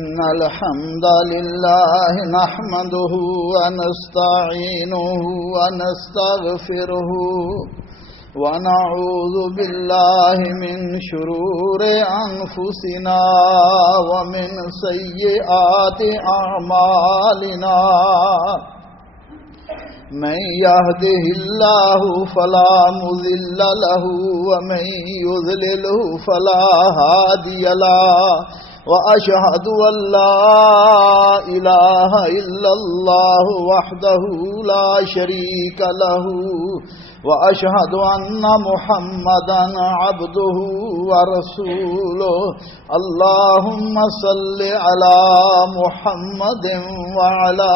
إن الحمد لله نحمده ونستعينه ونستغفره ونعوذ بالله من شرور أنفسنا ومن سيئات أعمالنا من يهده الله فلا مضل له ومن يضلله فلا هادي له وأشهد أن لا إله إلا الله وحده لا شريك له وأشهد أن محمدا عبده ورسوله اللهم صل على محمد وعلى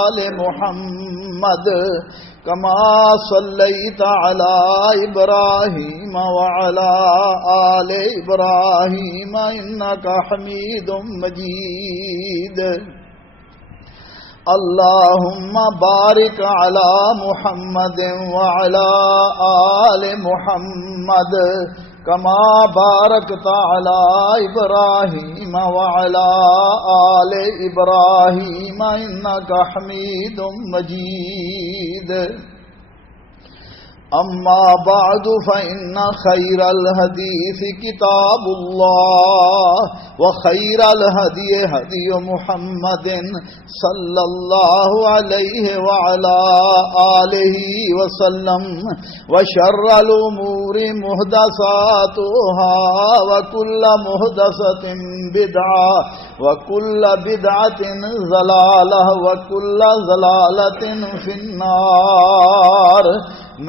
آل محمد كما صليت على إبراهيم وعلى آل إبراهيم إنك حميد مجيد اللهم بارك على محمد وعلى آل محمد كما باركت على إبراهيم وعلى آل إبراهيم إنك حميد مجيد أما بعد فإن خير الحديث كتاب الله وخير الهدي هدي محمد صلى الله عليه وعلى آله وسلم وشر الأمور محدثاتها وكل محدثة بدعة وكل بدعة ضلالة وكل ضلالة في النار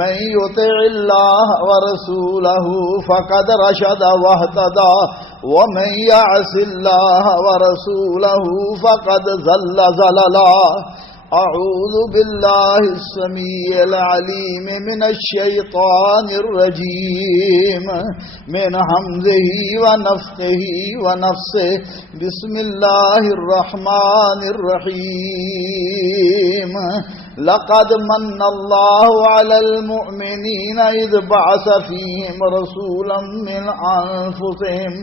من يطع الله ورسوله فقد رشد واهتدى ومن يعص الله ورسوله فقد ضل ضلالا أعوذ بالله السميع العليم من الشيطان الرجيم من همزه ونفثه ونفسه بسم الله الرحمن الرحيم لقد من الله على المؤمنين إذ بعث فيهم رسولا من أنفسهم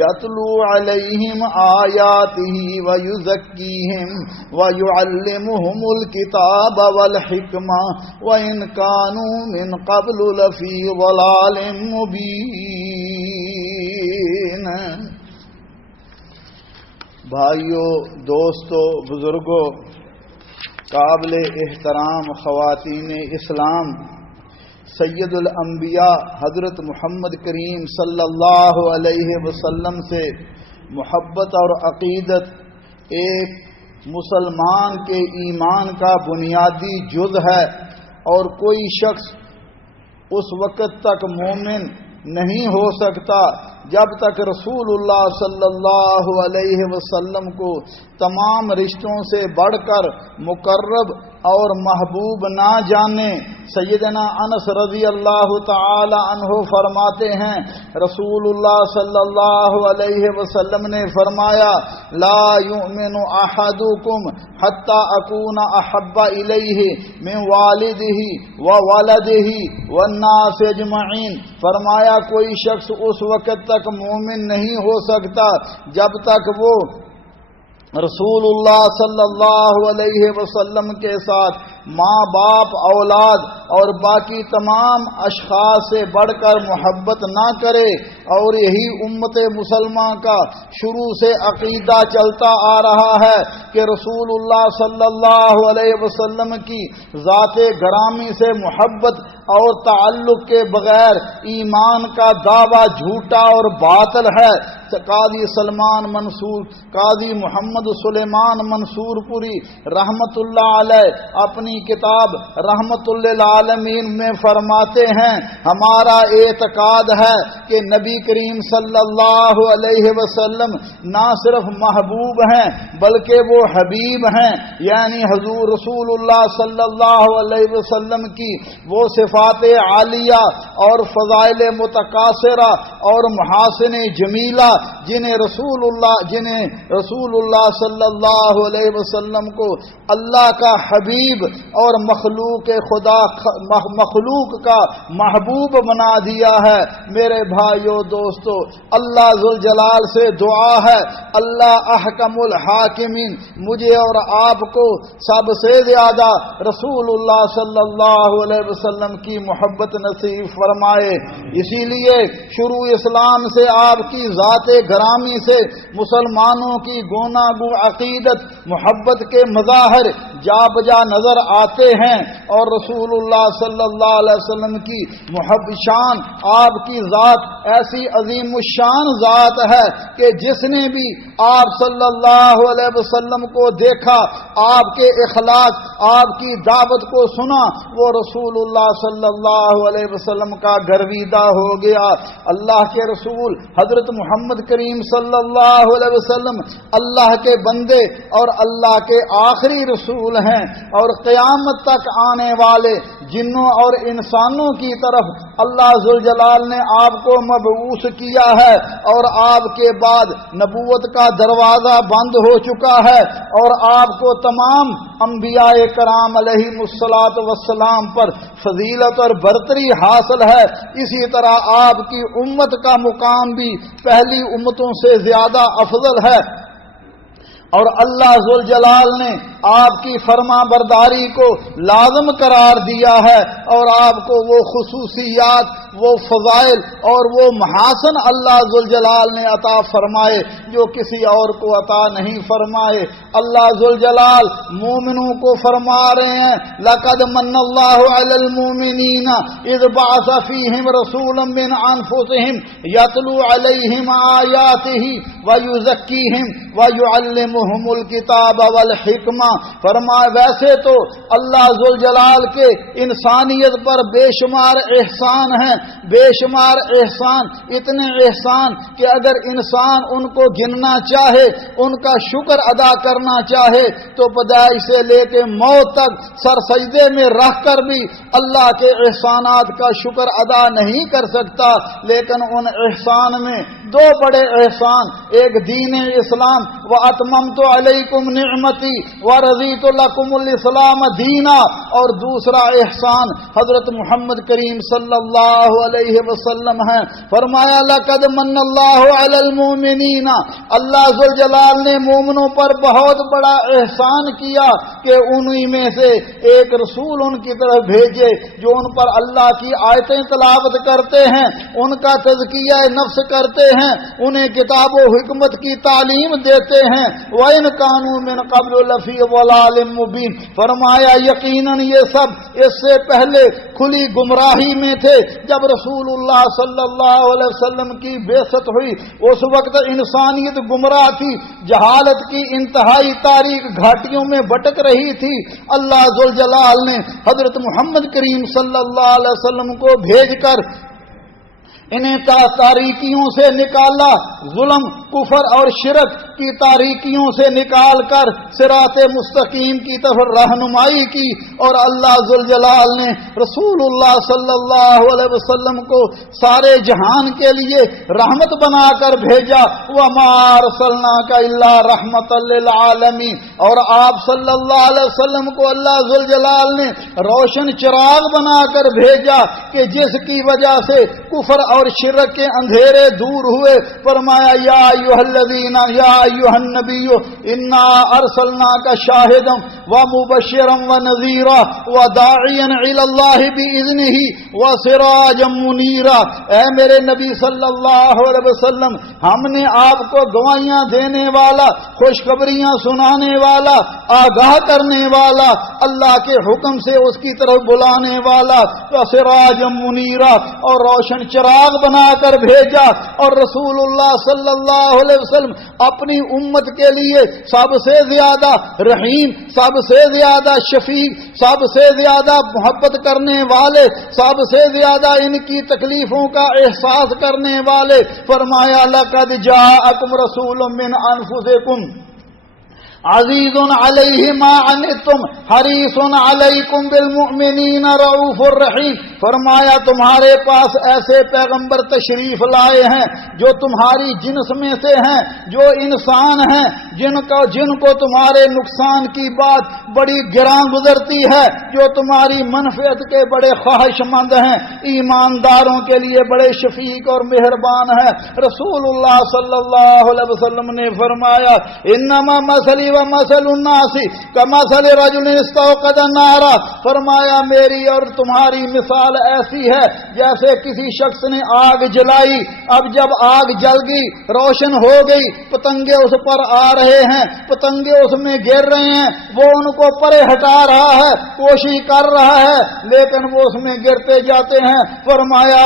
يتلو عليهم آياته ويزكيهم ويعلمهم الكتاب والحكمة وإن كانوا من قبل لفي ضلال مبين بھائیو، دوستو، بزرگو، قابل احترام خواتین اسلام، سید الانبیاء حضرت محمد کریم صلی اللہ علیہ وسلم سے محبت اور عقیدت ایک مسلمان کے ایمان کا بنیادی جز ہے، اور کوئی شخص اس وقت تک مومن نہیں ہو سکتا جب تک رسول اللہ صلی اللہ علیہ وسلم کو تمام رشتوں سے بڑھ کر مقرب اور محبوب نہ جانے۔ سیدنا انس رضی اللہ تعالی عنہ فرماتے ہیں، رسول اللہ صلی اللہ علیہ وسلم نے فرمایا، لا یؤمن احدکم حتی اکون احب الیہ من والدہ وولدہ والناس اجمعین۔ فرمایا کوئی شخص اس وقت تک مومن نہیں ہو سکتا جب تک وہ رسول اللہ صلی اللہ علیہ وسلم کے ساتھ ماں باپ، اولاد اور باقی تمام اشخاص سے بڑھ کر محبت نہ کرے۔ اور یہی امت مسلمہ کا شروع سے عقیدہ چلتا آ رہا ہے کہ رسول اللہ صلی اللہ علیہ وسلم کی ذات گرامی سے محبت اور تعلق کے بغیر ایمان کا دعویٰ جھوٹا اور باطل ہے۔ قاضی سلمان منصور، قاضی محمد سلیمان منصور پوری رحمت اللہ علیہ اپنی کتاب رحمت للعالمین میں فرماتے ہیں، ہمارا اعتقاد ہے کہ نبی کریم صلی اللہ علیہ وسلم نہ صرف محبوب ہیں بلکہ وہ حبیب ہیں، یعنی حضور رسول اللہ صلی اللہ علیہ وسلم کی وہ صفات صفات عالیہ اور فضائل متکاثرہ اور محاسن جمیلہ جنہیں رسول اللہ صلی اللہ علیہ وسلم کو اللہ کا حبیب اور مخلوق کا محبوب بنا دیا ہے۔ میرے بھائیو دوستو، اللہ ذوالجلال سے دعا ہے، اللہ احکم الحاکمین مجھے اور آپ کو سب سے زیادہ رسول اللہ صلی اللہ علیہ وسلم کی محبت نصیب فرمائے۔ اسی لیے شروع اسلام سے آپ کی ذات گرامی سے مسلمانوں کی گوناگوں عقیدت محبت کے مظاہر جا بجا نظر آتے ہیں، اور رسول اللہ صلی اللہ علیہ وسلم کی شان، آپ کی ذات ایسی عظیم الشان ذات ہے کہ جس نے بھی آپ صلی اللہ علیہ وسلم کو دیکھا، آپ کے اخلاق، آپ کی دعوت کو سنا، وہ رسول اللہ صلی اللہ علیہ وسلم کا گرویدہ ہو گیا۔ اللہ کے رسول حضرت محمد کریم صلی اللہ علیہ وسلم اللہ کے بندے اور اللہ کے آخری رسول ہیں، اور قیامت تک آنے والے جنوں اور انسانوں کی طرف اللہ ذوالجلال نے آپ کو مبعوث کیا ہے، اور آپ کے بعد نبوت کا دروازہ بند ہو چکا ہے، اور آپ کو تمام انبیاء کرام علیہم الصلاۃ والسلام پر فضیلت اور برتری حاصل ہے۔ اسی طرح آپ کی امت کا مقام بھی پہلی امتوں سے زیادہ افضل ہے، اور اللہ ذوالجلال نے آپ کی فرما برداری کو لازم قرار دیا ہے، اور آپ کو وہ خصوصیات، وہ فضائل اور وہ محاسن اللہ ذوالجلال نے عطا فرمائے جو کسی اور کو عطا نہیں فرمائے۔ اللہ ذوالجلال مومنوں کو فرما رہے ہیں، لقد من اللہ علی المؤمنین اذ بعث فیہم رسولا من انفسہم یتلو علیہم آیاتہ ویزکیہم ویعلمہم الکتاب والحکمہ۔ فرمایا ویسے تو اللہ ذوالجلال کے انسانیت پر بے شمار احسان ہیں، بے شمار احسان، اتنے احسان کہ اگر انسان ان کو گننا چاہے، ان کا شکر ادا کرنا چاہے تو پیدائش سے لے کے موت تک سر سجدے میں رکھ کر بھی اللہ کے احسانات کا شکر ادا نہیں کر سکتا۔ لیکن ان احسان میں دو بڑے احسان، ایک دین اسلام وَأَتْمَمْتُ عَلَيْكُمْ نِعْمَتِي وَرَضِيتُ لَكُمُ الْإِسْلَامَ دِينًا، اور دوسرا احسان حضرت محمد کریم صلی اللہ علیہ وسلم ہے۔ فرمایا لقد من اللہ علی المؤمنین، اللہ ذوالجلال نے مومنوں پر بہت بڑا احسان کیا کہ انہی میں سے ایک رسول ان کی طرف بھیجے جو ان پر اللہ کی آیتیں تلاوت کرتے ہیں، ان کا تزکیہ نفس کرتے ہیں، انہیں کتاب و حکمت کی تعلیم دیتے ہیں۔ وَإِنْ كَانُوا مِنْ قَبْلُ لَفِي ضَلَالٍ مُبِينٍ، فرمایا یقیناً یہ سب اس سے پہلے کھلی گمراہی میں تھے۔ جب رسول اللہ صلی اللہ علیہ وسلم کی بعثت ہوئی اس وقت انسانیت گمراہ تھی، جہالت کی انتہائی تاریک گھاٹیوں میں بھٹک رہی تھی۔ اللہ ذوالجلال نے حضرت محمد کریم صلی اللہ علیہ وسلم کو بھیج کر انہیں تاریکیوں سے نکالا، ظلم، کفر اور شرک کی تاریکیوں سے نکال کر صراط مستقیم کی طرف رہنمائی کی، اور اللہ ذوالجلال نے رسول اللہ صلی اللہ علیہ وسلم کو سارے جہان کے لیے رحمت بنا کر بھیجا۔ وَمَا أَرْسَلْنَاكَ إِلَّا رَحْمَةً لِّلْعَالَمِينَ، اور آپ صلی اللہ علیہ وسلم کو اللہ ذوالجلال نے روشن چراغ بنا کر بھیجا کہ جس کی وجہ سے کفر اور شرک کے اندھیرے دور ہوئے۔ فرمایا یا ایھا الذین، یا ایھا النبی انا ارسلناک شاہدا ومبشرا ونذیرا وداعیا الی اللہ باذنہ وسراجا منیرا، اے میرے نبی صلی اللہ علیہ وسلم، ہم نے آپ کو گواہیاں دینے والا، خوشخبریاں سنانے والا، آگاہ کرنے والا، اللہ کے حکم سے اس کی طرف بلانے والا، وسراجا منیرا، اور روشن چراغ بنا کر بھیجا۔ اور رسول اللہ صلی اللہ علیہ وسلم اپنی امت کے لیے سب سے زیادہ رحیم، سب سے زیادہ شفیق، سب سے زیادہ محبت کرنے والے، سب سے زیادہ ان کی تکلیفوں کا احساس کرنے والے۔ فرمایا لقد جاءکم رسول من انفسکم عزیز علیہ ما عنتم حریص علیکم بالمؤمنین رؤوف الرحیم. فرمایا تمہارے پاس ایسے پیغمبر تشریف لائے ہیں جو تمہاری جنس میں سے ہیں، جو انسان ہیں، جن کو تمہارے نقصان کی بات بڑی گراں گزرتی ہے، جو تمہاری منفعت کے بڑے خواہش مند ہیں، ایمانداروں کے لیے بڑے شفیق اور مہربان ہیں. رسول اللہ صلی اللہ علیہ وسلم نے فرمایا انما مثلی ومثل الناس کمثل رجل استوقد نارا. فرمایا میری اور تمہاری مثال ایسی ہے جیسے کسی شخص نے آگ جلائی. اب جب آگ جل گئی، روشن ہو گئی، پتنگے اس پر آ رہے ہیں، پتنگے اس میں گر رہے ہیں، وہ ان کو پرے ہٹا رہا ہے، کوشش کر رہا ہے، لیکن وہ اس میں گرتے جاتے ہیں. فرمایا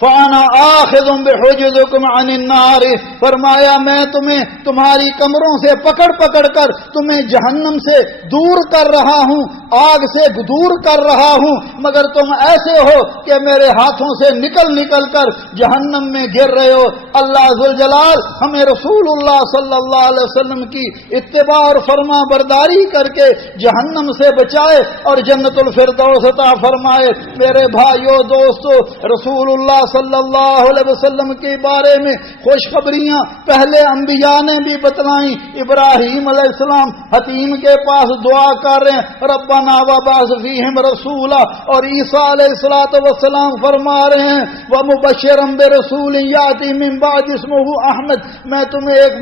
فانا آخذ بحجزکم عن النار. فرمایا میں تمہیں تمہاری کمروں سے پکڑ پکڑ کر تمہیں جہنم سے دور کر رہا ہوں، آگ سے دور کر رہا ہوں، مگر تم ایسے ہو کہ میرے ہاتھوں سے نکل نکل کر جہنم میں گر رہے ہو. اللہ ذوالجلال ہمیں رسول اللہ صلی اللہ علیہ وسلم کی اتباع اور فرما برداری کر کے جہنم سے بچائے اور جنت الفردوس عطا فرمائے. میرے بھائیو دوستو، رسول اللہ صلی اللہ علیہ وسلم کے بارے میں خوشخبریاں پہلے انبیاء نے بھی بتلائیں. ابراہیم علیہ السلام حتیم کے پاس دعا کر رہے ہیں ربنا وبعث فیہم رسولا، اور عیسیٰ علیہ السلام فرما رہے ہیں ومبشرا برسول یاتی من بعد اسمہ احمد. میں تمہیں ایک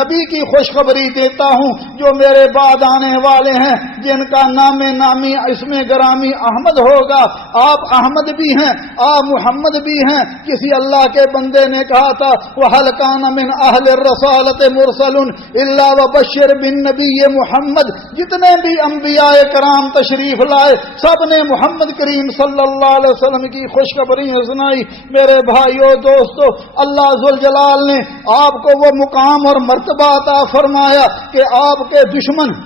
نبی کی خوشخبری دیتا ہوں جو میرے بعد آنے والے ہیں، جن کا نام نامی اسم گرامی احمد ہوگا. آپ احمد بھی ہیں، آپ محمد بھی ہیں. کسی اللہ کے بندے نے کہا تھا وَهَلْ كَانَ مِنْ أَهْلِ الرَّسَالَةِ مُرْسَلٌ إِلَّا وَبَشِّرْ بِالنَّبِيِّ محمد. جتنے بھی انبیاء کرام تشریف لائے سب نے محمد کریم صلی اللہ علیہ وسلم کی خوشخبری سنائی. میرے بھائیو دوستو، اللہ ذوالجلال نے آپ کو وہ مقام اور مرتبہ عطا فرمایا کہ آپ کے دشمن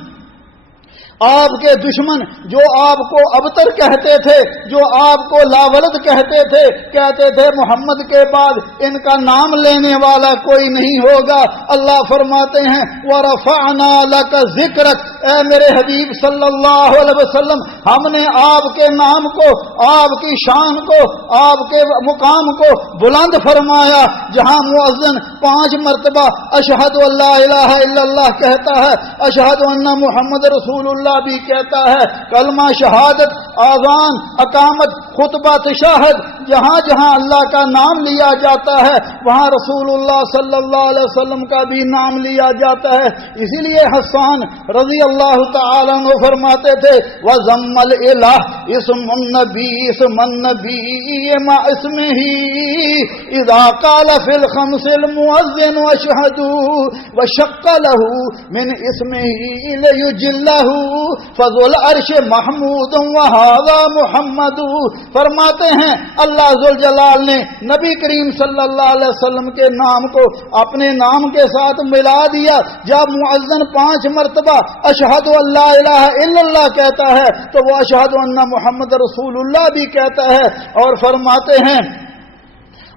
جو آپ کو ابتر کہتے تھے، جو آپ کو لاولد کہتے تھے محمد کے بعد ان کا نام لینے والا کوئی نہیں ہوگا. اللہ فرماتے ہیں وَرَفَعْنَا لَكَ ذِكْرَكَ. اے میرے حبیب صلی اللہ علیہ وسلم، ہم نے آپ کے نام کو، آپ کی شان کو، آپ کے مقام کو بلند فرمایا. جہاں مؤذن 5 مرتبہ اشہد ان لا الہ الا اللہ کہتا ہے، اشہد ان محمد رسول اللہ بھی کہتا ہے، کلمہ شہادت، آذان، اقامت، خطبہ تشہد، جہاں جہاں اللہ کا نام لیا جاتا ہے وہاں رسول اللہ صلی اللہ علیہ وسلم کا بھی نام لیا جاتا ہے. اسی لیے حسان رضی اللہ تعالیٰ عنہ فرماتے تھے وَضَمَّ الْإِلَهِ اسم النبی مع اسمه اذا قال في الخمس المؤذن واشهدوا وشق له من اسمه ليجله فذو العرش محمود وهذا محمد. فرماتے ہیں اللہ ذوالجلال نے نبی کریم صلی اللہ علیہ وسلم کے نام کو اپنے نام کے ساتھ ملا دیا. جب مؤذن 5 مرتبہ اشہد ان لا الہ الا اللہ کہتا ہے تو وہ اشہد ان محمد رسول اللہ بھی کہتا ہے. اور فرماتے ہیں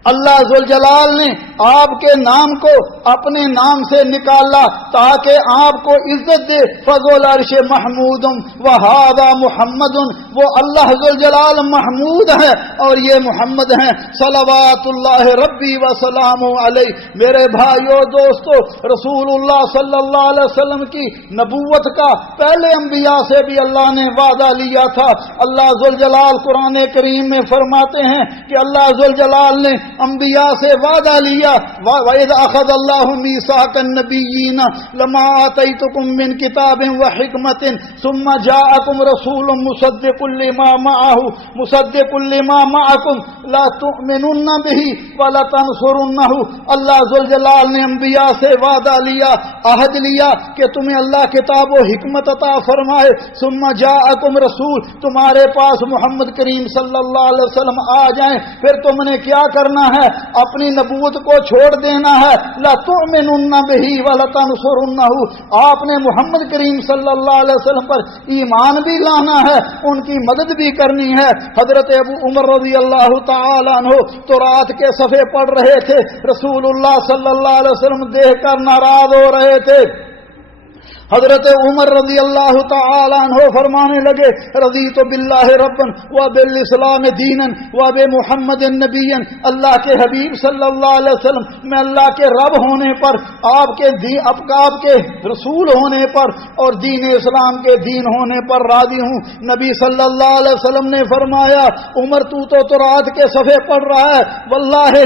اللہ ذوالجلال نے آپ کے نام کو اپنے نام سے نکالا تاکہ آپ کو عزت دے. فضل عرش محمود وہذا محمد. وہ اللہ ذوالجلال محمود ہے اور یہ محمد ہیں. صلوات اللہ ربی وسلام علیہ. میرے بھائیو دوستو، رسول اللہ صلی اللہ علیہ وسلم کی نبوت کا پہلے انبیاء سے بھی اللہ نے وعدہ لیا تھا. اللہ ذوالجلال قرآن کریم میں فرماتے ہیں کہ اللہ ذوالجلال نے انبیاء سے وعدہ لیا وَإِذْ أَخَذَ اللَّهُ مِيثَاقَ النَّبِيِّينَ لَمَا آتَيْتُكُم مِّن كِتَابٍ وَحِكْمَةٍ ثُمَّ جَاءَكُمْ رَسُولٌ مُصَدِّقٌ لِّمَا مَعَكُمْ لَا تُؤْمِنُنَّ بِهِ وَلَتَنصُرُنَّهُ. اللہ ذوالجلال نے انبیاء سے وعدہ لیا، عہد لیا کہ تمہیں اللہ کتاب و حکمت عطا فرمائے. ثُمَّ جَاءَكُمْ رَسُولٌ، تمہارے پاس محمد کریم صلی اللہ علیہ وسلم آ جائیں، پھر تم نے کیا کرنا ہے؟ اپنی نبوت کو چھوڑ دینا ہے. لا تؤمنن بہ ولا تنصرنہ. آپ نے محمد کریم صلی اللہ علیہ وسلم پر ایمان بھی لانا ہے، ان کی کی مدد بھی کرنی ہے۔ حضرت ابو عمر رضی اللہ تعالیٰ عنہ تو رات کے صفحے پڑھ رہے تھے، رسول اللہ صلی اللہ علیہ وسلم دیکھ کر ناراض ہو رہے تھے۔ حضرت عمر رضی اللہ تعالی عنہ فرمانے لگے، رضیت باللہ ربا وبالاسلام دینا وبمحمد نبی، اللہ کے حبیب صلی اللہ علیہ وسلم میں اللہ کے رب ہونے پر، آپ کے رسول ہونے پر اور دین اسلام کے دین ہونے پر راضی ہوں۔ نبی صلی اللہ علیہ وسلم نے فرمایا، عمر تو رات کے صفحے پڑھ رہا ہے، واللہ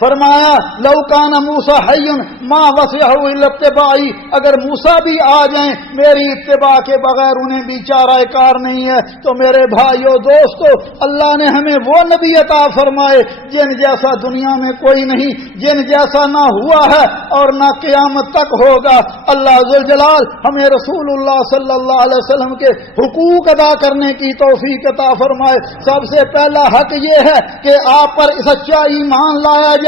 فرمایا لو کان موسیٰ حی ما وسعہ الا اتباعی، اگر موسیٰ بھی آ جائیں میری اتباع کے بغیر انہیں بھی چارہ کار نہیں ہے۔ تو میرے بھائیو دوستو، اللہ نے ہمیں وہ نبی عطا فرمائے جن جیسا دنیا میں کوئی نہیں، جن جیسا نہ ہوا ہے اور نہ قیامت تک ہوگا۔ اللہ ذوالجلال ہمیں رسول اللہ صلی اللہ علیہ وسلم کے حقوق ادا کرنے کی توفیق عطا فرمائے۔ سب سے پہلا حق یہ ہے کہ آپ پر سچا ایمان لایا جائے،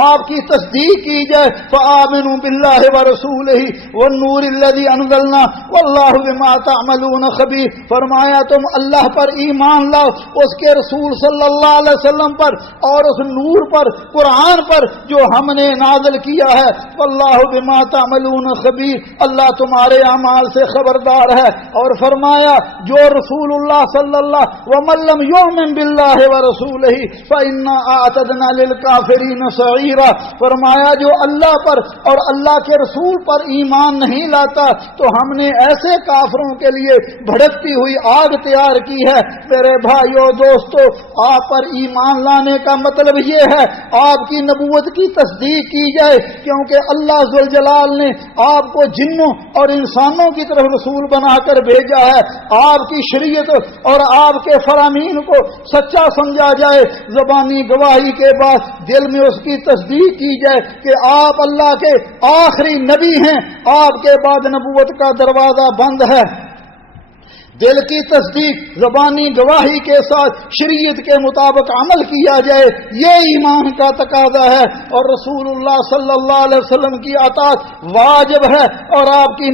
آپ کی تصدیق کی جائے۔ فآمنوا باللہ ورسولہ والنور الذی انزلنا واللہ بما تعملون خبیر۔ فرمایا تم اللہ پر ایمان لاؤ، اس کے رسول صلی اللہ علیہ وسلم پر اور اس نور پر، قرآن پر جو ہم نے نازل کیا ہے۔ واللہ بما تعملون خبیر، اللہ تمہارے اعمال سے خبردار ہے۔ اور فرمایا جو رسول اللہ صلی اللہ ومن لم یؤمن باللہ ورسولہ فإنا اعتدنا للکافرین سعیرا۔ فرمایا جو اللہ پر اور اللہ کے رسول پر ایمان نہیں لاتا تو ہم نے ایسے کافروں کے لیے بھڑکتی ہوئی آگ تیار کی ہے۔ میرے بھائیو دوستو، آپ پر ایمان لانے کا مطلب یہ ہے آپ کی نبوت کی تصدیق کی جائے، کیونکہ اللہ ذوالجلال نے آپ کو جنوں اور انسانوں کی طرف رسول بنا کر بھیجا ہے۔ آپ کی شریعت اور آپ کے فرامین کو سچا سمجھا جائے، زبانی گواہی کے بعد دل میں اس کی تصدیق کی جائے کہ آپ اللہ کے آخری نبی ہیں، آپ کے بعد نبوت کا دروازہ بند ہے۔ دل کی تصدیق، زبانی گواہی کے ساتھ شریعت کے مطابق عمل کیا جائے، یہ ایمان کا تقاضا ہے۔ اور رسول اللہ صلی اللہ علیہ وسلم کی اطاعت واجب ہے اور آپ کی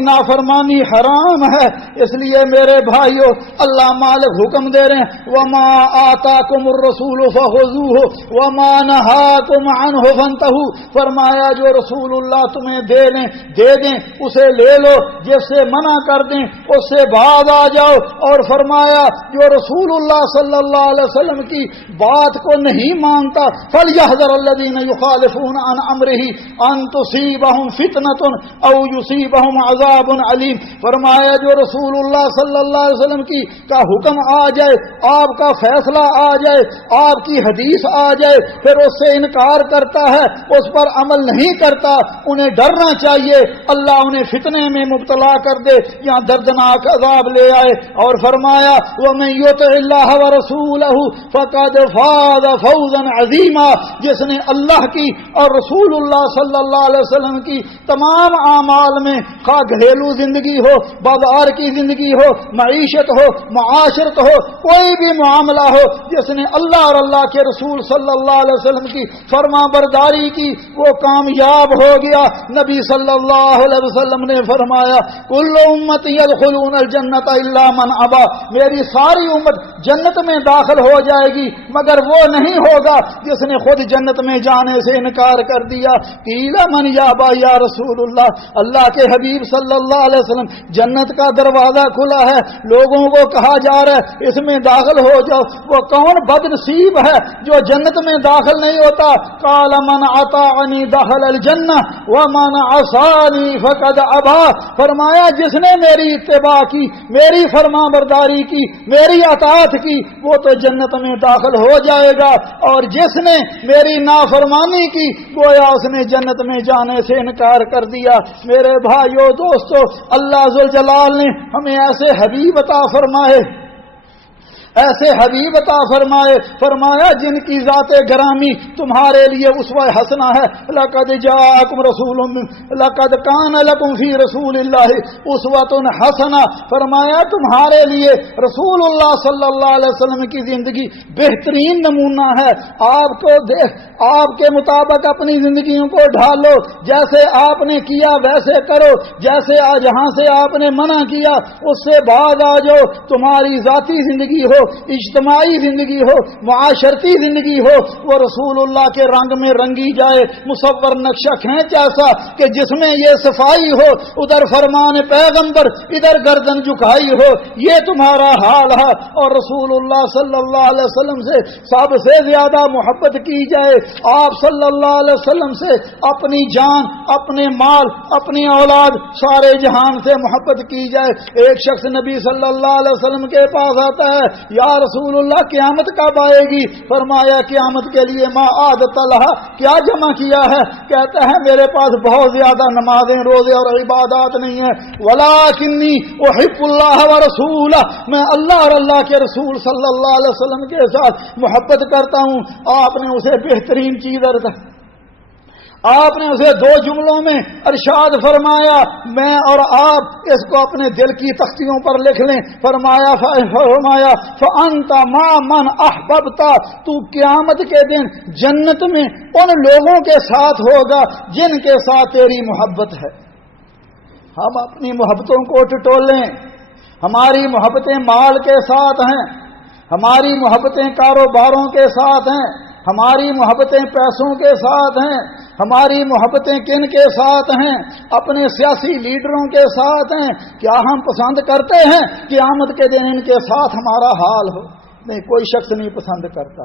نافرمانی حرام ہے۔ اس لیے میرے بھائیو، اللہ مالک حکم دے رہے ہیں، وما آتاکم الرسول فخذوہ وما نہاکم عنہ فانتہوا۔ فرمایا جو رسول اللہ تمہیں دے دیں اسے لے لو، جس سے منع کر دیں اس سے باز آ جاؤ۔ اور فرمایا جو رسول اللہ صلی اللہ علیہ وسلم کی بات کو نہیں مانتا، فَلْيَحْذَرَ الَّذِينَ يُخَالِفُونَ عَنْ أَمْرِهِ أَن تُصِيبَهُمْ فِتْنَةٌ أَوْ يُصِيبَهُمْ عَذَابٌ عَلِيمٌ۔ فرمایا جو رسول اللہ صلی اللہ علیہ وسلم کا حکم آ جائے، آپ کا فیصلہ آ جائے، آپ کی حدیث آ جائے، پھر اس سے انکار کرتا ہے، اس پر عمل نہیں کرتا، انہیں ڈرنا چاہیے اللہ انہیں فتنے میں مبتلا کر دے یا دردناک عذاب لے آئے۔ اور فرمایا وَمَن يُطِعِ اللَّهَ وَرَسُولَهُ فَقَدْ فَازَ فَوْزًا عَظِيمًا۔ جس نے اللہ کی اور رسول اللہ صلی اللہ علیہ وسلم کی تمام اعمال میں، خواہ گھریلو زندگی ہو، بازار کی زندگی ہو، معیشت ہو، معاشرت ہو، کوئی بھی معاملہ ہو، جس نے اللہ اور اللہ کے رسول صلی اللہ علیہ وسلم کی فرما برداری کی، وہ کامیاب ہو گیا۔ نبی صلی اللہ علیہ وسلم نے فرمایا کل امتی یدخلون الجنت الا من ابا، میری ساری امت جنت میں داخل ہو جائے گی مگر وہ نہیں ہوگا جس نے خود جنت میں جانے سے انکار کر دیا۔ قیل من یابا یا رسول اللہ، اللہ کے حبیب صلی اللہ علیہ وسلم جنت کا دروازہ کھلا ہے، لوگوں کو کہا جا رہا ہے اس میں داخل ہو جاؤ، وہ کون بد نصیب ہے جو جنت میں داخل نہیں ہوتا؟ قال من اطاعنی دخل الجنہ ومن عصانی فقد ابا۔ فرمایا جس نے میری اتباع کی، میری فرما برداری کی، میری اطاعت کی، وہ تو جنت میں داخل ہو جائے گا، اور جس نے میری نافرمانی کی گویا اس نے جنت میں جانے سے انکار کر دیا۔ میرے بھائیو دوستو، اللہ ذوالجلال نے ہمیں ایسے حبیب عطا فرمائے ایسے حبیب عطا فرمائے. فرمایا جن کی ذات گرامی تمہارے لیے اسوہ حسنہ ہے. لقد جاءکم رسول لقد کان لکم فی رسول اللہ اسوۃ حسنہ. فرمایا تمہارے لیے رسول اللہ صلی اللہ علیہ وسلم کی زندگی بہترین نمونہ ہے. آپ کو دیکھ آپ کے مطابق اپنی زندگیوں کو ڈھالو. جیسے آپ نے کیا ویسے کرو. جیسے جہاں سے آپ نے منع کیا اس سے بعد آ جاؤ. تمہاری ذاتی زندگی ہو, اجتماعی زندگی ہو, معاشرتی زندگی ہو, وہ رسول اللہ کے رنگ میں رنگی جائے. مصور نقشہ کھینچ ایسا کہ جس میں یہ صفائی ہو, ادھر فرمان پیغمبر ادھر گردن جھکائی ہو. یہ تمہارا حال ہے. اور رسول اللہ صلی اللہ علیہ وسلم سے سب سے زیادہ محبت کی جائے. آپ صلی اللہ علیہ وسلم سے اپنی جان, اپنے مال, اپنی اولاد, سارے جہان سے محبت کی جائے. ایک شخص نبی صلی اللہ علیہ وسلم کے پاس آتا ہے, یا رسول اللہ قیامت کب آئے گی؟ فرمایا قیامت کے لیے ما عادت اللہ, کیا جمع کیا ہے؟ کہتا ہے میرے پاس بہت زیادہ نمازیں, روزے اور عبادات نہیں ہیں. ولکنی احب اللہ ورسولہ, میں اللہ اور اللہ کے رسول صلی اللہ علیہ وسلم کے ساتھ محبت کرتا ہوں. آپ نے اسے بہترین چیز آپ نے اسے دو جملوں میں ارشاد فرمایا, میں اور آپ اس کو اپنے دل کی تختیوں پر لکھ لیں. فرمایا فأنت مع من احببت, تو قیامت کے دن جنت میں ان لوگوں کے ساتھ ہوگا جن کے ساتھ تیری محبت ہے. ہم اپنی محبتوں کو ٹٹولیں. ہماری محبتیں مال کے ساتھ ہیں, ہماری محبتیں کاروباروں کے ساتھ ہیں, ہماری محبتیں پیسوں کے ساتھ ہیں, ہماری محبتیں کن کے ساتھ ہیں؟ اپنے سیاسی لیڈروں کے ساتھ ہیں. کیا ہم پسند کرتے ہیں قیامت کے دن ان کے ساتھ ہمارا حال ہو؟ نہیں, کوئی شخص نہیں پسند کرتا.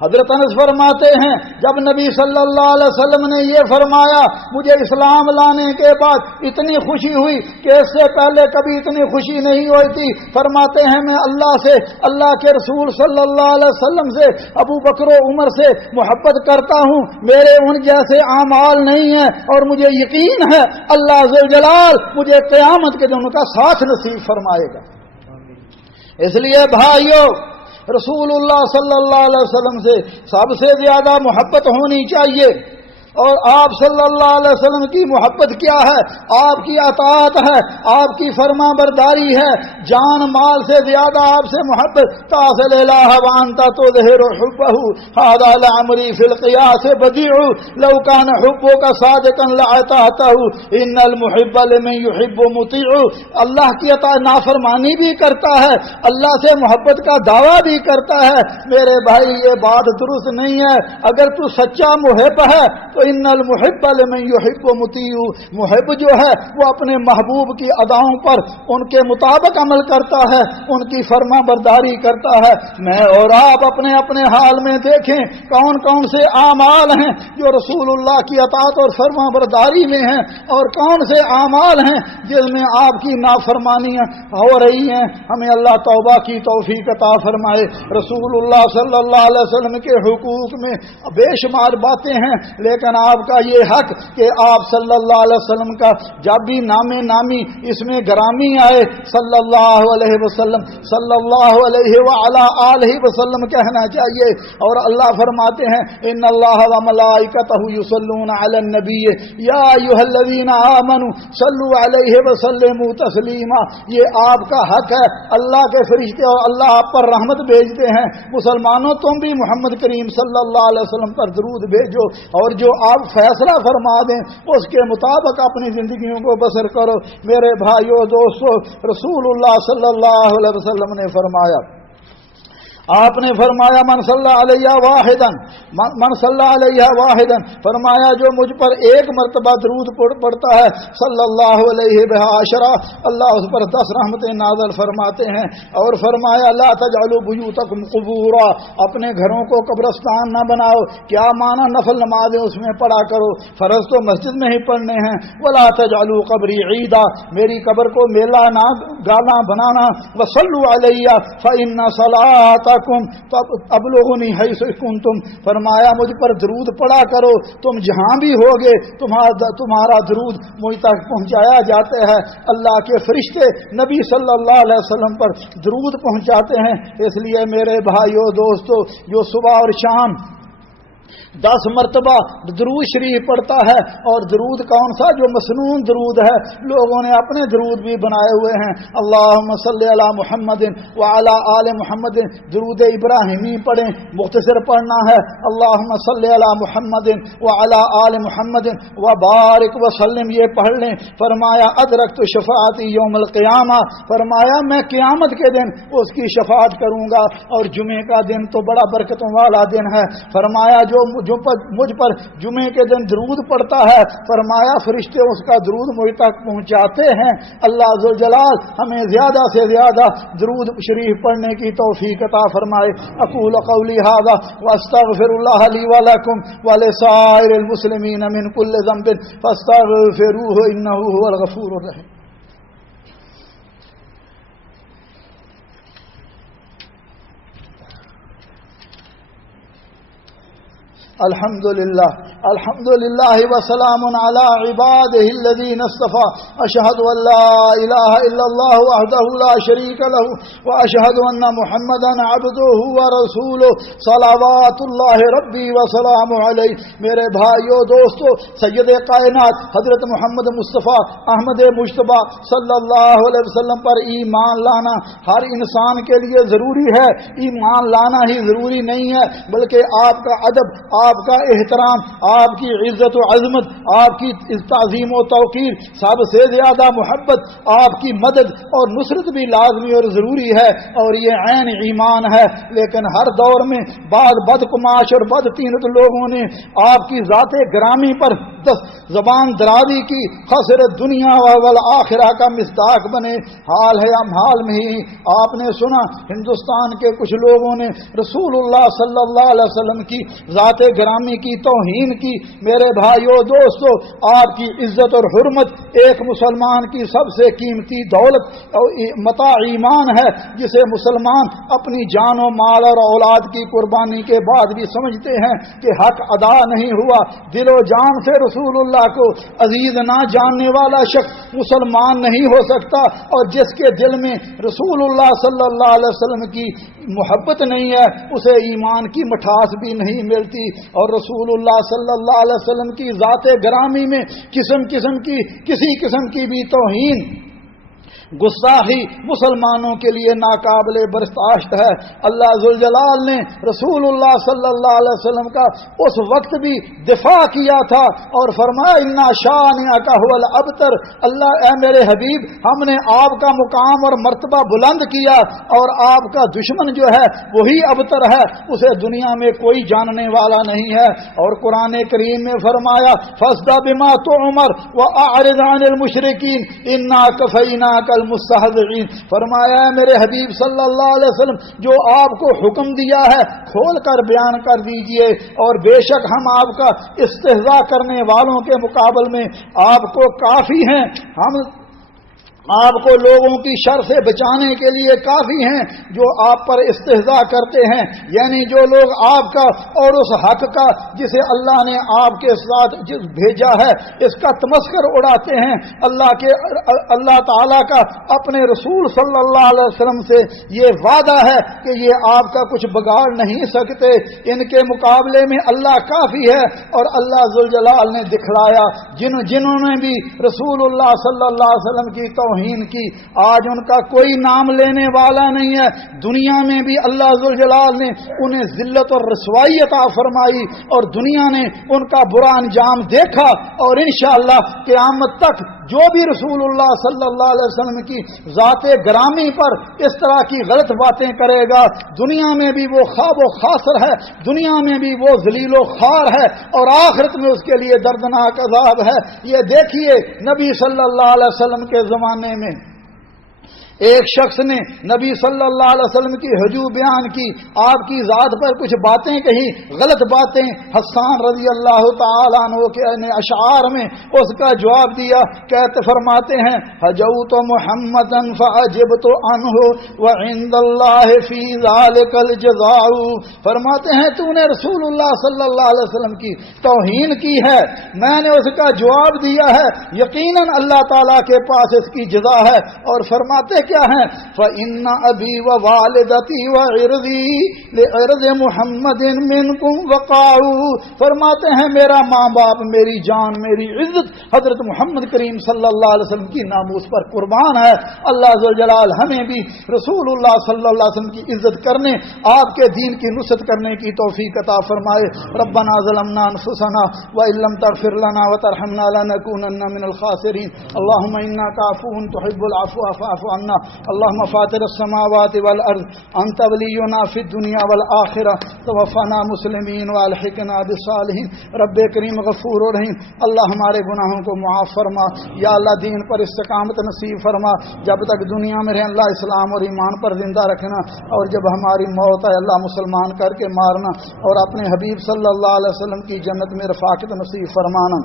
حضرت انس فرماتے ہیں جب نبی صلی اللہ علیہ وسلم نے یہ فرمایا, مجھے اسلام لانے کے بعد اتنی خوشی ہوئی کہ اس سے پہلے کبھی اتنی خوشی نہیں ہوئی تھی. فرماتے ہیں میں اللہ سے, اللہ کے رسول صلی اللہ علیہ وسلم سے, ابو بکر و عمر سے محبت کرتا ہوں. میرے ان جیسے اعمال نہیں ہیں اور مجھے یقین ہے اللہ ذوالجلال مجھے قیامت کے دن کا ساتھ نصیب فرمائے گا. اس لیے بھائیو, رسول اللہ صلی اللہ علیہ وسلم سے سب سے زیادہ محبت ہونی چاہیے. اور آپ صلی اللہ علیہ وسلم کی محبت کیا ہے؟ آپ کی اطاعت ہے, آپ کی فرما برداری ہے. جان مال سے زیادہ آپ سے محبت. تاصل الہ وانت تظہر حبہ ھذا لعمری فی القیاس بدیع لو کان حبک صادقا لعطاعتہ ان المحب لمن یحب مطیع. اللہ کی اطاعت نافرمانی بھی کرتا ہے, اللہ سے محبت کا دعویٰ بھی کرتا ہے. میرے بھائی یہ بات درست نہیں ہے. اگر تو سچا محب ہے تو ان المحب لمن یحب مطیع, محب جو ہے وہ اپنے محبوب کی اداؤں پر ان کے مطابق عمل کرتا ہے, ان کی فرما برداری کرتا ہے. میں اور آپ اپنے اپنے حال میں دیکھیں کون کون سے اعمال ہیں جو رسول اللہ کی اطاعت اور فرما برداری میں ہیں, اور کون سے اعمال ہیں جن میں آپ کی نافرمانیاں ہو رہی ہیں. ہمیں اللہ توبہ کی توفیق عطا فرمائے. رسول اللہ صلی اللہ علیہ وسلم کے حقوق میں بے شمار باتیں ہیں, لیکن آپ کا یہ حق کہ آپ صلی اللہ علیہ وسلم کا جب بھی نامی اس میں گرامی آئے صلی اللہ علیہ وسلم صلی اللہ علیہ وعلا آلہ وسلم کہنا چاہیے. اور اللہ فرماتے ہیں ان اللہ وملائکتہ یصلون علی النبی یا ایھا الذین آمنوا صلوا علیہ وسلموا تسلیما. یہ آپ کا حق ہے. اللہ کے فرشتے اور اللہ آپ پر رحمت بھیجتے ہیں. مسلمانوں تم بھی محمد کریم صلی اللہ علیہ وسلم پر درود بھیجو, اور جو آپ فیصلہ فرما دیں اس کے مطابق اپنی زندگیوں کو بسر کرو. میرے بھائیو دوستو, رسول اللہ صلی اللہ علیہ وسلم نے فرمایا, آپ نے فرمایا من صلی علیہ واحدا, فرمایا جو مجھ پر ایک مرتبہ درود پڑھتا ہے صلی اللہ علیہ بعشرہ, اللہ اس پر 10 رحمتیں نازل فرماتے ہیں. اور فرمایا لا تجعلوا بیوتکم قبورا, اپنے گھروں کو قبرستان نہ بناؤ. کیا معنی؟ نفل نمازیں اس میں پڑھا کرو, فرض تو مسجد میں ہی پڑھنے ہیں. ولا تجعلوا قبری عیدا, میری قبر کو میلہ نہ گانا بنانا. وصلوا علیہ فإن صلاۃ لکم ابلغنی حیث کنتم، فرمایا مجھ پر درود پڑا کرو، تم جہاں بھی ہوگے تمہارا درود مجھ تک پہنچایا جاتا ہے۔ اللہ کے فرشتے نبی صلی اللہ علیہ وسلم پر درود پہنچاتے ہیں۔ اس لیے میرے بھائیو دوستو، جو صبح اور شام 10 مرتبہ درود شریف پڑھتا ہے، اور درود کون سا؟ جو مسنون درود ہے، لوگوں نے اپنے درود بھی بنائے ہوئے ہیں۔ اللہم صلی علی محمد وعلی آل محمد، درود ابراہیمی پڑھیں، مختصر پڑھنا ہے۔ اللہم صلی علی محمد وعلی آل محمد وبارک وسلم، یہ پڑھ لیں۔ فرمایا ادرکت شفاعتی یوم القیامہ، فرمایا میں قیامت کے دن اس کی شفاعت کروں گا، اور جمعے کا دن تو بڑا برکتوں والا دن ہے۔ فرمایا جو مجھ پر جمعے کے دن درود پڑتا ہے، فرمایا فرشتے اس کا درود مجھ تک پہنچاتے ہیں۔ اللہ ذوالجلال ہمیں زیادہ سے زیادہ درود شریف پڑھنے کی توفیق عطا فرمائے۔ اقول قولی ھذا واستغفر اللہ لی ولکم ولسائر المسلمین من کل ذنب فاستغفروہ انہ ھو الغفور الرحیم۔ الحمد للہ وسلام علی عبادہ الذین اصطفى، اشہد ان لا الہ الا اللہ وحدہ لا شریک لہ واشہد ان محمدا عبدہ ورسولہ صلوات اللہ ربی وسلام علیہ۔ میرے بھائیو دوستو، سید کائنات حضرت محمد مصطفیٰ احمد مجتبیٰ صلی اللہ علیہ وسلم پر ایمان لانا ہر انسان کے لیے ضروری ہے۔ ایمان لانا ہی ضروری نہیں ہے، بلکہ آپ کا ادب، آپ کا احترام، آپ کی عزت و عظمت، آپ کی تعظیم و توقیر، سب سے زیادہ محبت، آپ کی مدد اور نصرت بھی لازمی اور ضروری ہے، اور یہ عین ایمان ہے۔ لیکن ہر دور میں بعض بدقماش اور بدطینت لوگوں نے آپ کی ذات گرامی پر زبان درازی کی، خسر دنیا والآخرہ کا مصداق بنے۔ حال ہے حال میں ہی آپ نے سنا ہندوستان کے کچھ لوگوں نے رسول اللہ صلی اللہ علیہ وسلم کی ذات گرامی کی توہین کی۔ میرے بھائیو دوستو، آپ کی عزت اور حرمت ایک مسلمان کی سب سے قیمتی دولت اور متاع ایمان ہے، جسے مسلمان اپنی جان و مال اور اولاد کی قربانی کے بعد بھی سمجھتے ہیں کہ حق ادا نہیں ہوا۔ دل و جان سے رسول اللہ کو عزیز نہ جاننے والا شخص مسلمان نہیں ہو سکتا، اور جس کے دل میں رسول اللہ صلی اللہ علیہ وسلم کی محبت نہیں ہے، اسے ایمان کی مٹھاس بھی نہیں ملتی۔ اور رسول اللہ صلی اللہ علیہ وسلم کی ذات گرامی میں کسی قسم کی بھی توہین، گستاخی مسلمانوں کے لیے ناقابل برداشت ہے۔ اللہ ذوالجلال نے رسول اللہ صلی اللہ علیہ وسلم کا اس وقت بھی دفاع کیا تھا اور فرمایا انا شانئک ھو الابتر، اللہ اے میرے حبیب، ہم نے آپ کا مقام اور مرتبہ بلند کیا، اور آپ کا دشمن جو ہے وہی ابتر ہے، اسے دنیا میں کوئی جاننے والا نہیں ہے۔ اور قرآن کریم میں فرمایا فاصدع بما تؤمر واعرض عن المشرکین انا کفیناک المستہزئین، فرمایا میرے حبیب صلی اللہ علیہ وسلم جو آپ کو حکم دیا ہے کھول کر بیان کر دیجئے، اور بے شک ہم آپ کا استہزاء کرنے والوں کے مقابل میں آپ کو کافی ہیں، ہم آپ کو لوگوں کی شر سے بچانے کے لیے کافی ہیں جو آپ پر استہزاء کرتے ہیں، یعنی جو لوگ آپ کا اور اس حق کا جسے اللہ نے آپ کے ساتھ بھیجا ہے اس کا تمسخر اڑاتے ہیں۔ اللہ تعالیٰ کا اپنے رسول صلی اللہ علیہ وسلم سے یہ وعدہ ہے کہ یہ آپ کا کچھ بگاڑ نہیں سکتے، ان کے مقابلے میں اللہ کافی ہے۔ اور اللہ ذوالجلال نے دکھلایا جنہوں نے بھی رسول اللہ صلی اللہ علیہ وسلم کی کی، آج ان کا کوئی نام لینے والا نہیں ہے۔ دنیا میں بھی اللہ ذوالجلال نے انہیں ذلت اور رسوائی عطا فرمائی، اور دنیا نے ان کا برا انجام دیکھا، اور انشاءاللہ قیامت تک جو بھی رسول اللہ صلی اللہ علیہ وسلم کی ذات گرامی پر اس طرح کی غلط باتیں کرے گا، دنیا میں بھی وہ خواب و خاسر ہے، دنیا میں بھی وہ ذلیل و خوار ہے، اور آخرت میں اس کے لیے دردناک عذاب ہے۔ یہ دیکھیے نبی صلی اللہ علیہ وسلم کے زمانے میں ایک شخص نے نبی صلی اللہ علیہ وسلم کی حجو بیان کی، آپ کی ذات پر کچھ باتیں کہی، غلط باتیں. حسان رضی اللہ تعالیٰ عنہ کے اشعار میں اس کا جواب دیا. کہتے فرماتے ہیں حجوت محمدا فعجبت عنہ وعند اللہ فی ذلک الجزاء. فرماتے ہیں تو نے رسول اللہ صلی اللہ علیہ وسلم کی توہین کی ہے، میں نے اس کا جواب دیا ہے، یقیناً اللہ تعالیٰ کے پاس اس کی جزا ہے. اور فرماتے کیا ہیں فَإِنَّ أَبِي وَوَالِدَتِي وَعِرْضِي لِعِرْضِ مُحَمَّدٍ مِّنْكُمْ وَقَعُوا. فرماتے ہیں میرا ماں باپ، میری جان، میری عزت حضرت محمد کریم صلی اللہ علیہ وسلم کی ناموس پر قربان ہے. اللہ ذوالجلال ہمیں بھی رسول اللہ صلی اللہ علیہ وسلم کی عزت کرنے، آپ کے دین کی نصرت کرنے کی توفیق عطا فرمائے. ربنا ظلمنا انفسنا وان لم تغفر لنا وترحمنا لنكونن من الخاسرين. اللهم انك عفو تحب العفو فاعف عنا. اللهم فاطر السماوات والارض انت ولينا في الدنيا والاخره توفنا مسلمين والحقنا بالصالحين. رب کریم غفور و رحیم، اللہ ہمارے گناہوں کو معاف فرما. یا اللہ دین پر استقامت نصیب فرما، جب تک دنیا میں رہیں اللہ اسلام اور ایمان پر زندہ رکھنا، اور جب ہماری موت ہے اللہ مسلمان کر کے مارنا، اور اپنے حبیب صلی اللہ علیہ وسلم کی جنت میں رفاقت نصیب فرمانا.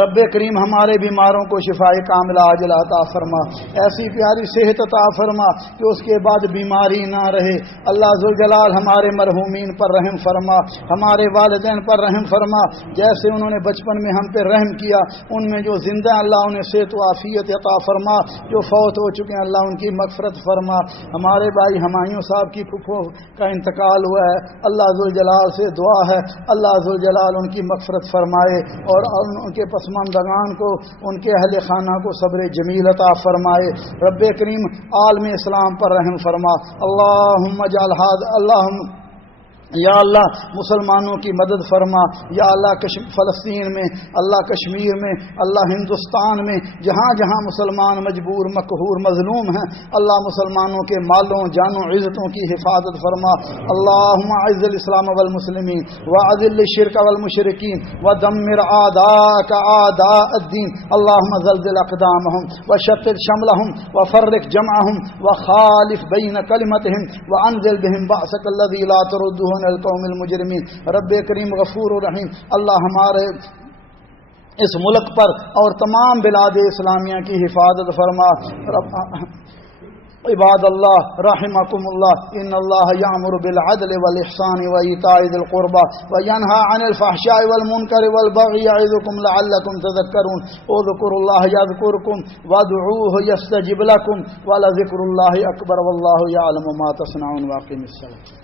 رب کریم ہمارے بیماروں کو شفائے کاملہ عاجلہ عطا فرما، ایسی پیاری صحت عطا فرما کہ اس کے بعد بیماری نہ رہے. اللہ ذوالجلال ہمارے مرحومین پر رحم فرما، ہمارے والدین پر رحم فرما، جیسے انہوں نے بچپن میں ہم پہ رحم کیا. ان میں جو زندہ ہیں اللہ انہیں صحت و عافیت عطا فرما، جو فوت ہو چکے ہیں اللہ ان کی مغفرت فرما. ہمارے بھائی ہمایوں صاحب کی پھپھو کا انتقال ہوا ہے، اللہ ذوالجلال سے دعا ہے اللہ ذوالجلال ان کی مغفرت فرمائے، اور ان کے پسماندگان کو، ان کے اہل خانہ کو صبر جمیل عطا فرمائے. رب کریم عالم اسلام پر رحم فرما. اللہم اجعل اللہم یا اللہ مسلمانوں کی مدد فرما. یا اللہ فلسطین میں، اللہ کشمیر میں، اللہ ہندوستان میں، جہاں جہاں مسلمان مجبور مقہور مظلوم ہیں، اللہ مسلمانوں کے مالوں جانوں عزتوں کی حفاظت فرما. اللہم اعز الاسلام والمسلمین واذل الشرک والمشرکین ودمر اعداءک اعداء الدین. اللہم زلزل اقدامهم وشتت شملهم وفرق جمعهم وخالف بین کلمتهم وانزل بهم بأسک الذی لا ترده القوم المجرمین. رب کریم غفور و رحیم، اللہ ہمارے اس ملک پر اور تمام بلاد اسلامیہ کی حفاظت فرما. عباد اللہ رحمکم اللہ، ان اللہ یامر بالعدل والاحسان وایتاء ذی القربى وینہی عن الفحشاء والمنکر والبغی یعظکم لعلکم تذکرون. اذکروا اللہ یذکرکم وادعوہ یستجب لکم ولذکر اللہ اکبر واللہ یعلم ما تصنعون. واقم الصلاۃ.